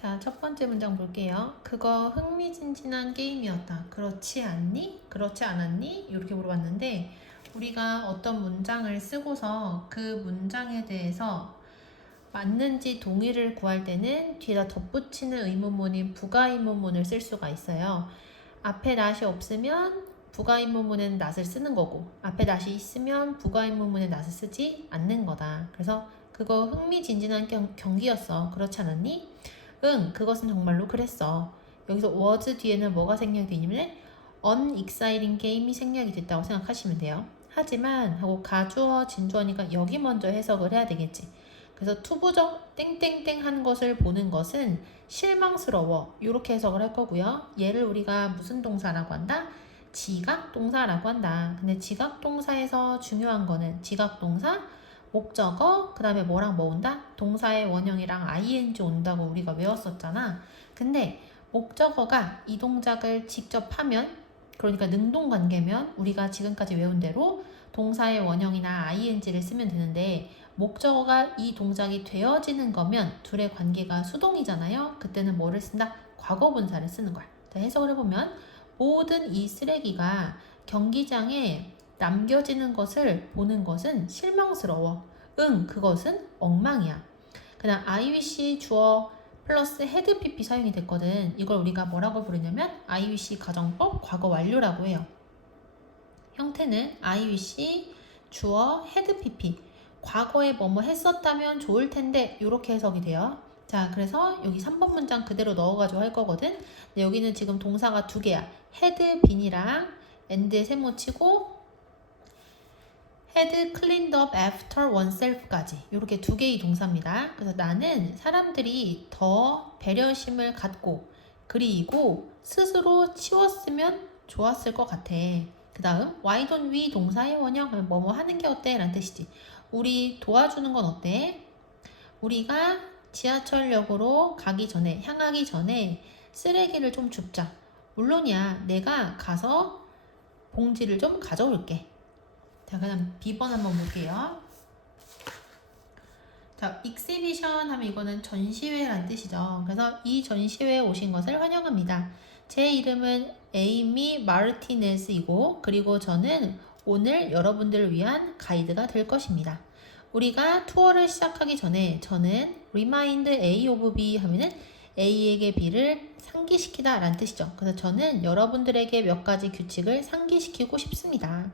자, 첫 번째 문장 볼게요. 그거 흥미진진한 게임이었다. 그렇지 않니? 그렇지 않았니? 이렇게 물어봤는데 우리가 어떤 문장을 쓰고서 그 문장에 대해서 맞는지 동의를 구할 때는 뒤에다 덧붙이는 의문문인 부가의문문을 쓸 수가 있어요. 앞에 not이 없으면 부가의문문에는 not을 쓰는 거고 앞에 not이 있으면 부가의문문에 not을 쓰지 않는 거다. 그래서 그거 흥미진진한 경기였어. 그렇지 않았니? 응, 그것은 정말로 그랬어. 여기서 was 뒤에는 뭐가 생략이 되냐면 unexciting game이 생략이 됐다고 생각하시면 돼요. 하지만 하고 가주어 진주어니까 여기 먼저 해석을 해야 되겠지. 그래서 투부정 땡땡땡 한 것을 보는 것은 실망스러워 이렇게 해석을 할 거고요. 얘를 우리가 무슨 동사라고 한다? 지각동사라고 한다. 근데 지각동사에서 중요한 거는 지각동사 목적어, 그 다음에 뭐랑 뭐 온다? 동사의 원형이랑 ing 온다고 우리가 외웠었잖아. 근데 목적어가 이 동작을 직접 하면, 그러니까 능동관계면 우리가 지금까지 외운 대로 동사의 원형이나 ing를 쓰면 되는데 목적어가 이 동작이 되어지는 거면 둘의 관계가 수동이잖아요. 그때는 뭐를 쓴다? 과거분사를 쓰는 거야. 자, 해석을 해보면 모든 이 쓰레기가 경기장에 남겨지는 것을 보는 것은 실망스러워. 응, 그것은 엉망이야. 그다음 I wish 주어 플러스 had pp 사용이 됐거든. 이걸 우리가 뭐라고 부르냐면 I wish 가정법 과거 완료라고 해요. 형태는 I wish 주어 had pp 과거에 뭐뭐 했었다면 좋을 텐데 이렇게 해석이 돼요. 자, 그래서 여기 3번 문장 그대로 넣어가지고 할 거거든. 근데 여기는 지금 동사가 두 개야. had been이랑 and에 세모 치고 had cleaned up after oneself까지 이렇게 두 개의 동사입니다. 그래서 나는 사람들이 더 배려심을 갖고 그리고 스스로 치웠으면 좋았을 것 같아. 그 다음 why don't we 동사의 원형 뭐뭐 하는 게 어때? 라는 뜻이지. 우리 도와주는 건 어때? 우리가 지하철역으로 향하기 전에 쓰레기를 좀 줍자. 물론이야, 내가 가서 봉지를 좀 가져올게. 자, 그다음 B번 한번 볼게요. 자, exhibition 하면 이거는 전시회란 뜻이죠. 그래서 이 전시회에 오신 것을 환영합니다. 제 이름은 에이미 마르티네즈이고 그리고 저는 오늘 여러분들을 위한 가이드가 될 것입니다. 우리가 투어를 시작하기 전에 저는 remind A of B 하면은 A에게 B를 상기시키다 라는 뜻이죠. 그래서 저는 여러분들에게 몇 가지 규칙을 상기시키고 싶습니다.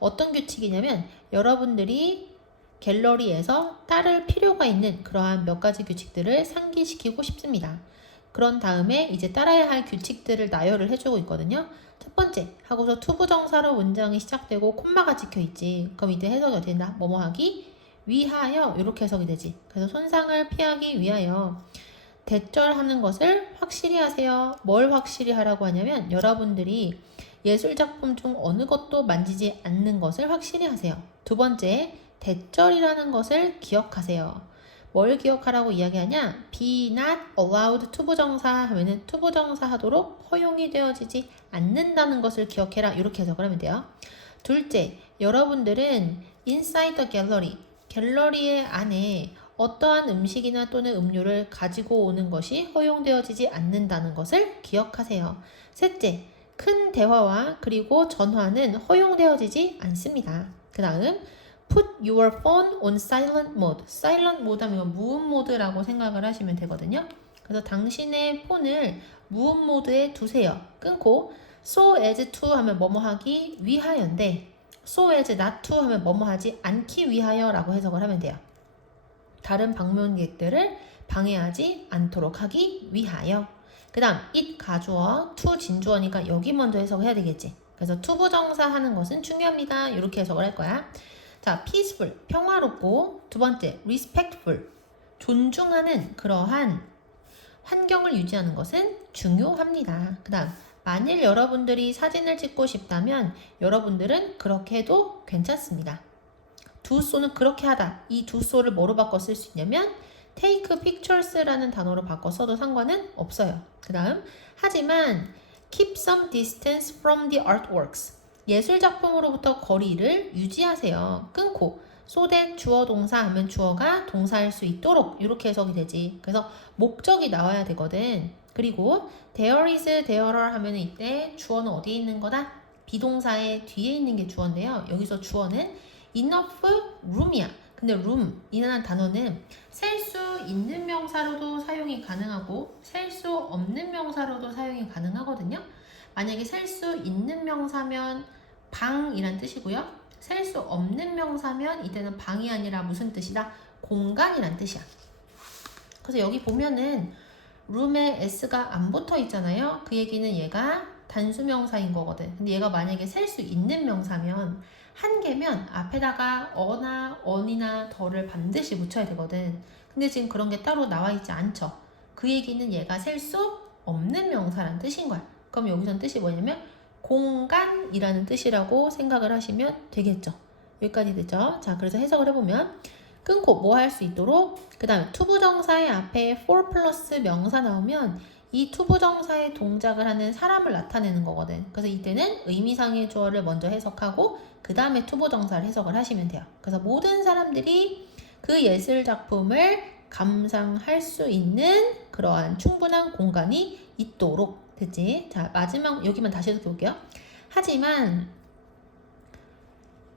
어떤 규칙이냐면 여러분들이 갤러리에서 따를 필요가 있는 그러한 몇 가지 규칙들을 상기시키고 싶습니다. 그런 다음에 이제 따라야 할 규칙들을 나열을 해주고 있거든요. 첫 번째 하고서 투부정사로 문장이 시작되고 콤마가 찍혀있지. 그럼 이때 해석이 어떻게 된다? 뭐뭐 하기 위하여 이렇게 해석이 되지. 그래서 손상을 피하기 위하여 대절하는 것을 확실히 하세요. 뭘 확실히 하라고 하냐면 여러분들이 예술작품 중 어느 것도 만지지 않는 것을 확실히 하세요. 두 번째, 대절이라는 것을 기억하세요. 뭘 기억하라고 이야기하냐? Be not allowed 투부정사 하면은 투부정사 하도록 허용이 되어지지 않는다는 것을 기억해라. 이렇게 해석을 하면 돼요. 둘째, 여러분들은 inside the gallery, 갤러리의 안에 어떠한 음식이나 또는 음료를 가지고 오는 것이 허용되어지지 않는다는 것을 기억하세요. 셋째, 큰 대화와 그리고 전화는 허용되어지지 않습니다. 그 다음 Put your phone on silent mode. silent mode 하면 무음 모드라고 생각을 하시면 되거든요. 그래서 당신의 폰을 무음 모드에 두세요. 끊고 so as to 하면 뭐뭐 하기 위하여인데 so as not to 하면 뭐뭐 하지 않기 위하여 라고 해석을 하면 돼요. 다른 방문객들을 방해하지 않도록 하기 위하여. 그 다음 it 가주어, to 진주어니까 여기 먼저 해석해야 되겠지. 그래서 투부정사 하는 것은 중요합니다. 이렇게 해석을 할 거야. 자, peaceful, 평화롭고 두 번째, respectful, 존중하는 그러한 환경을 유지하는 것은 중요합니다. 그 다음, 만일 여러분들이 사진을 찍고 싶다면 여러분들은 그렇게 해도 괜찮습니다. do so는 그렇게 하다. 이 do so를 뭐로 바꿔 쓸 수 있냐면 take pictures라는 단어로 바꿔 써도 상관은 없어요. 그 다음, 하지만 keep some distance from the artworks. 예술 작품으로부터 거리를 유지하세요. 끊고 so that 주어 동사 하면 주어가 동사할 수 있도록 이렇게 해석이 되지. 그래서 목적이 나와야 되거든. 그리고 there is, there are 하면 이때 주어는 어디에 있는 거다? 비동사의 뒤에 있는 게 주어인데요. 여기서 주어는 enough room이야. 근데 room 이라는 단어는 셀 수 있는 명사로도 사용이 가능하고 셀 수 없는 명사로도 사용이 가능하거든요. 만약에 셀 수 있는 명사면 방이란 뜻이고요. 셀 수 없는 명사면 이때는 방이 아니라 무슨 뜻이다? 공간이란 뜻이야. 그래서 여기 보면은 room에 s가 안 붙어 있잖아요. 그 얘기는 얘가 단수명사인 거거든. 근데 얘가 만약에 셀 수 있는 명사면 한 개면 앞에다가 어나 on이나 더를 반드시 붙여야 되거든. 근데 지금 그런 게 따로 나와 있지 않죠. 그 얘기는 얘가 셀 수 없는 명사란 뜻인 거야. 그럼 여기선 뜻이 뭐냐면 공간이라는 뜻이라고 생각을 하시면 되겠죠. 여기까지 됐죠? 자, 그래서 해석을 해보면 끊고 뭐 할 수 있도록 그 다음에 투부정사의 앞에 for 플러스 명사 나오면 이 투부정사의 동작을 하는 사람을 나타내는 거거든. 그래서 이때는 의미상의 주어를 먼저 해석하고 그 다음에 투부정사를 해석을 하시면 돼요. 그래서 모든 사람들이 그 예술작품을 감상할 수 있는 그러한 충분한 공간이 있도록 됐지? 자, 마지막 여기만 다시 해석해 볼게요. 하지만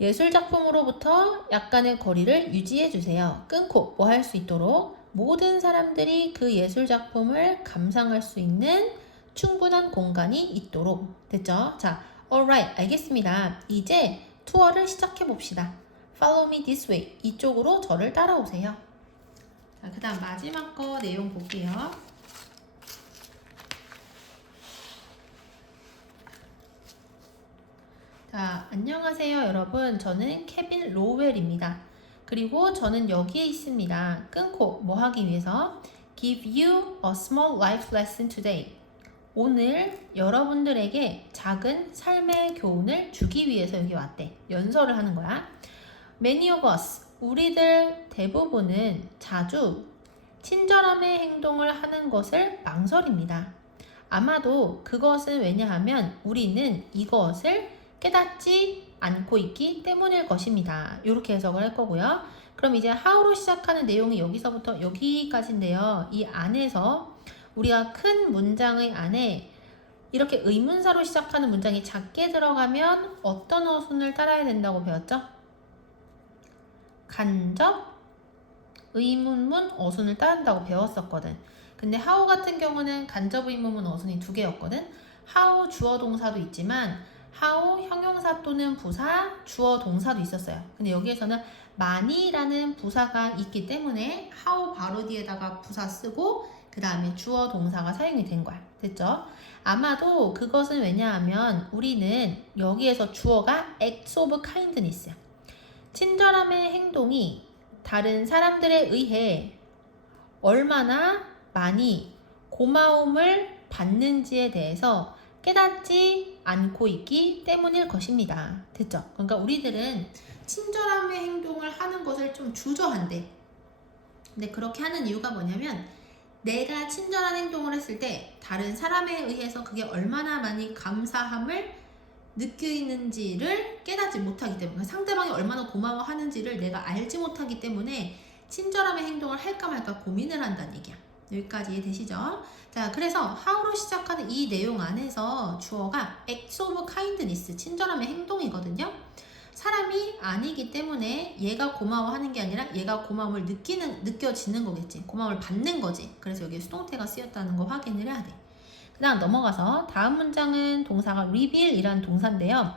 예술작품으로부터 약간의 거리를 유지해 주세요. 끊고 뭐 할 수 있도록 모든 사람들이 그 예술작품을 감상할 수 있는 충분한 공간이 있도록 됐죠? 자, alright, 알겠습니다. 이제 투어를 시작해 봅시다. Follow me this way. 이쪽으로 저를 따라오세요. 자, 그 다음 마지막 거 내용 볼게요. 자, 안녕하세요 여러분. 저는 케빈 로웰입니다. 그리고 저는 여기에 있습니다. 끊고 뭐 하기 위해서? Give you a small life lesson today. 오늘 여러분들에게 작은 삶의 교훈을 주기 위해서 여기 왔대. 연설을 하는 거야. Many of us, 우리들 대부분은 자주 친절함의 행동을 하는 것을 망설입니다. 아마도 그것은 왜냐하면 우리는 이것을 깨닫지 않고 있기 때문일 것입니다. 이렇게 해석을 할 거고요. 그럼 이제 how로 시작하는 내용이 여기서부터 여기까지인데요. 이 안에서 우리가 큰 문장의 안에 이렇게 의문사로 시작하는 문장이 작게 들어가면 어떤 어순을 따라야 된다고 배웠죠? 간접 의문문 어순을 따른다고 배웠었거든. 근데 how 같은 경우는 간접 의문문 어순이 2개였거든. how 주어 동사도 있지만 how 형용사 또는 부사 주어 동사도 있었어요. 근데 여기에서는 많이라는 부사가 있기 때문에 how 바로 뒤에다가 부사 쓰고 그 다음에 주어 동사가 사용이 된 거야. 됐죠? 아마도 그것은 왜냐하면 우리는 여기에서 주어가 acts of kindness야. 친절함의 행동이 다른 사람들에 의해 얼마나 많이 고마움을 받는지에 대해서 깨닫지 않고 있기 때문일 것입니다. 됐죠? 그러니까 우리들은 친절함의 행동을 하는 것을 좀 주저한대. 근데 그렇게 하는 이유가 뭐냐면 내가 친절한 행동을 했을 때 다른 사람에 의해서 그게 얼마나 많이 감사함을 느끼는지를 깨닫지 못하기 때문에 상대방이 얼마나 고마워하는지를 내가 알지 못하기 때문에 친절함의 행동을 할까 말까 고민을 한다는 얘기야. 여기까지 이해되시죠? 자, 그래서 how로 시작하는 이 내용 안에서 주어가 acts of kindness, 친절함의 행동이거든요. 사람이 아니기 때문에 얘가 고마워하는 게 아니라 얘가 고마움을 느껴지는 거겠지. 고마움을 받는 거지. 그래서 여기에 수동태가 쓰였다는 거 확인을 해야 돼. 그 다음 넘어가서 다음 문장은 동사가 reveal이라는 동사인데요.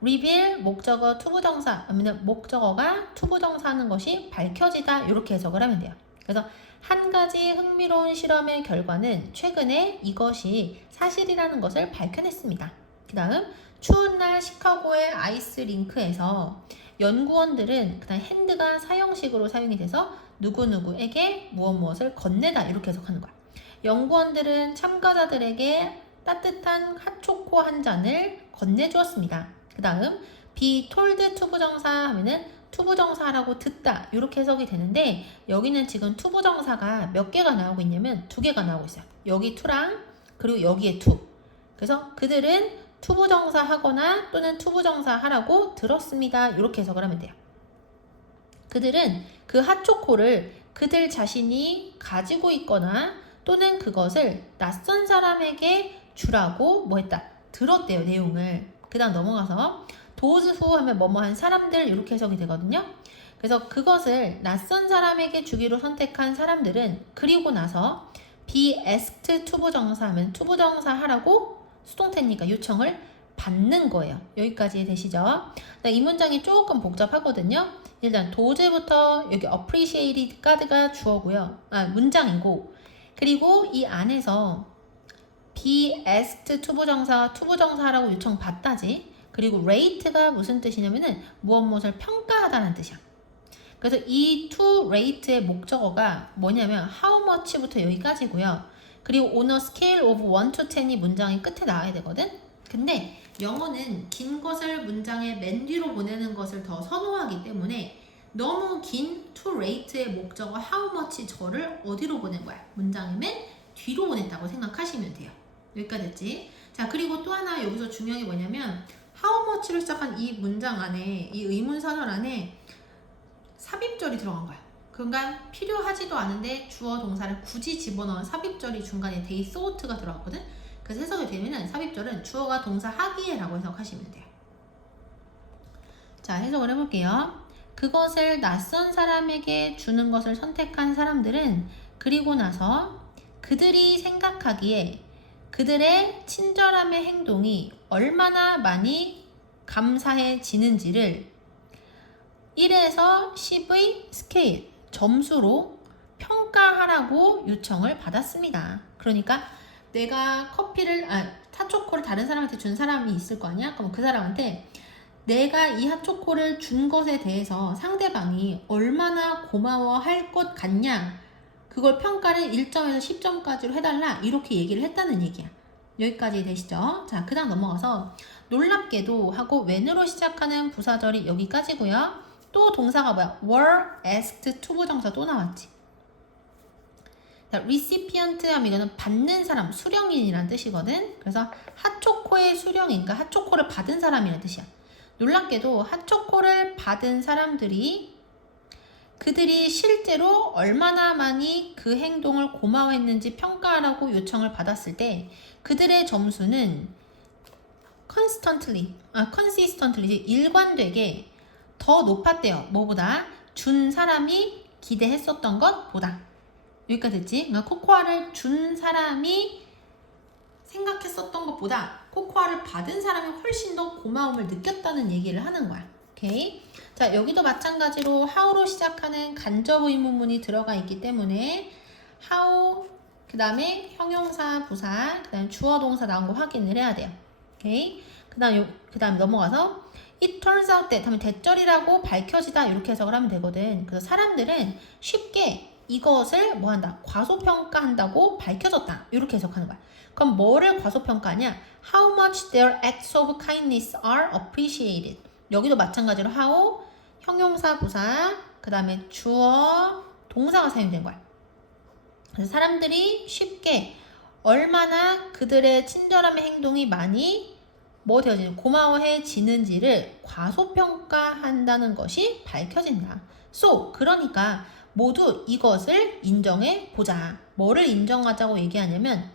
reveal 목적어 투부정사 아니면 목적어가 투부정사 하는 것이 밝혀지다 이렇게 해석을 하면 돼요. 그래서 한 가지 흥미로운 실험의 결과는 최근에 이것이 사실이라는 것을 밝혀냈습니다. 그 다음 추운 날 시카고의 아이스 링크에서 연구원들은 그다음 핸드가 사형식으로 사용이 돼서 누구누구에게 무엇을 건네다 이렇게 해석하는 거야. 연구원들은 참가자들에게 따뜻한 핫초코 한 잔을 건네주었습니다. 그 다음 be told 투부정사 하면은 투부정사라고 듣다 이렇게 해석이 되는데 여기는 지금 투부정사가 몇 개가 나오고 있냐면 2개가 나오고 있어요. 여기 to랑 그리고 여기에 to. 그래서 그들은 투부정사 하거나 또는 투부정사 하라고 들었습니다. 이렇게 해석을 하면 돼요. 그들은 그 핫초코를 그들 자신이 가지고 있거나 또는 그것을 낯선 사람에게 주라고 뭐 했다? 들었대요, 내용을. 그 다음 넘어가서 those who 하면 뭐뭐한 사람들 이렇게 해석이 되거든요. 그래서 그것을 낯선 사람에게 주기로 선택한 사람들은 그리고 나서 be asked to 부정사 하면 to 부정사 하라고 수동태니까 요청을 받는 거예요. 여기까지 되시죠? 이 문장이 조금 복잡하거든요. 일단 does부터 여기 appreciated까지가 주어고요. 문장이고 그리고 이 안에서 be asked to 부정사 하라고 요청받다지. 그리고 rate가 무슨 뜻이냐면은 무엇을 평가하다는 뜻이야. 그래서 이 to rate의 목적어가 뭐냐면 how much부터 여기까지고요. 그리고 on a scale of 1 to 10이 문장의 끝에 나와야 되거든. 근데 영어는 긴 것을 문장의 맨 뒤로 보내는 것을 더 선호하기 때문에 너무 긴 to rate의 목적어 how much 저를 어디로 보낸 거야? 문장의 맨 뒤로 보냈다고 생각하시면 돼요. 여기까지 됐지? 자, 그리고 또 하나 여기서 중요한 게 뭐냐면 how much로 시작한 이 문장 안에 이 의문사절 안에 삽입절이 들어간 거야. 그러니까 필요하지도 않은데 주어 동사를 굳이 집어넣은 삽입절이 중간에 they thought가 들어갔거든. 그래서 해석이 되면은 삽입절은 주어가 동사 하기에라고 해석하시면 돼요. 자, 해석을 해볼게요. 그것을 낯선 사람에게 주는 것을 선택한 사람들은 그리고 나서 그들이 생각하기에 그들의 친절함의 행동이 얼마나 많이 감사해지는지를 1에서 10의 스케일, 점수로 평가하라고 요청을 받았습니다. 그러니까 내가 핫초코를 다른 사람한테 준 사람이 있을 거 아니야? 그럼 그 사람한테 내가 이 핫초코를 준 것에 대해서 상대방이 얼마나 고마워할 것 같냐? 그걸 평가를 1점에서 10점까지로 해달라. 이렇게 얘기를 했다는 얘기야. 여기까지 되시죠? 자, 그 다음 넘어가서 놀랍게도 하고 when으로 시작하는 부사절이 여기까지고요. 또 동사가 뭐야? were asked to 부정사 또 나왔지. 자, recipient 하면 이거는 받는 사람, 수령인이란 뜻이거든. 그래서 핫초코의 수령인가 핫초코를 받은 사람이란 뜻이야. 놀랍게도 핫초코를 받은 사람들이 그들이 실제로 얼마나 많이 그 행동을 고마워했는지 평가하라고 요청을 받았을 때 그들의 점수는 consistently 일관되게 더 높았대요. 뭐보다? 준 사람이 기대했었던 것보다. 여기까지 됐지? 그러니까 코코아를 준 사람이 생각했었던 것보다 코코아를 받은 사람이 훨씬 더 고마움을 느꼈다는 얘기를 하는 거야. 오케이? 자, 여기도 마찬가지로 how로 시작하는 간접 의문문이 들어가 있기 때문에 how, 그 다음에 형용사, 부사, 그 다음에 주어, 동사 나온 거 확인을 해야 돼요. 오케이? 그 다음에 넘어가서 it turns out that 하면 대절이라고 밝혀지다 이렇게 해석을 하면 되거든. 그래서 사람들은 쉽게 이것을 뭐 한다? 과소평가한다고 밝혀졌다. 이렇게 해석하는 거야. 그럼 뭐를 과소평가하냐? How much their acts of kindness are appreciated. 여기도 마찬가지로 how, 형용사, 부사, 그 다음에 주어, 동사가 사용된 거야. 그래서 사람들이 쉽게 얼마나 그들의 친절함의 행동이 많이 뭐 되어지는 고마워해지는지를 과소평가한다는 것이 밝혀진다. So, 그러니까 모두 이것을 인정해 보자. 뭐를 인정하자고 얘기하냐면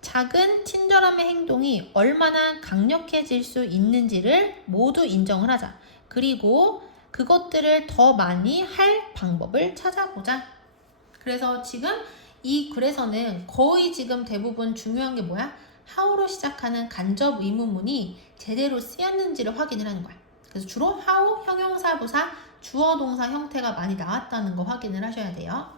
작은 친절함의 행동이 얼마나 강력해질 수 있는지를 모두 인정을 하자. 그리고 그것들을 더 많이 할 방법을 찾아보자. 그래서 지금 이 글에서는 거의 지금 대부분 중요한 게 뭐야? how로 시작하는 간접 의문문이 제대로 쓰였는지를 확인을 하는 거야. 그래서 주로 how, 형용사, 부사, 주어, 동사 형태가 많이 나왔다는 거 확인을 하셔야 돼요.